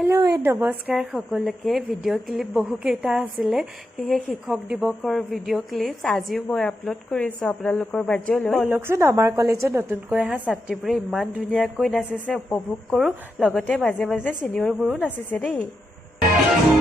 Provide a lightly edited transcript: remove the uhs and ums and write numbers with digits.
hello' নমস্কাৰ সকলোকে video' clip বহুকেইটা আছিলে সেয়ে শিক্ষক দিৱসৰ ভিডিঅ' ক্লিপছ আজিও মই আপলোড কৰিছোঁ আপোনালোকৰ মাজলৈ বলকচোন আমাৰ কলেজত নতুনকৈ অহা ছাত্ৰীবোৰে ইমান ধুনীয়াকৈ নাচিছে উপভোগ কৰোঁ লগতে মাজে মাজে ছিনিয়ৰবোৰো নাচিছে দেই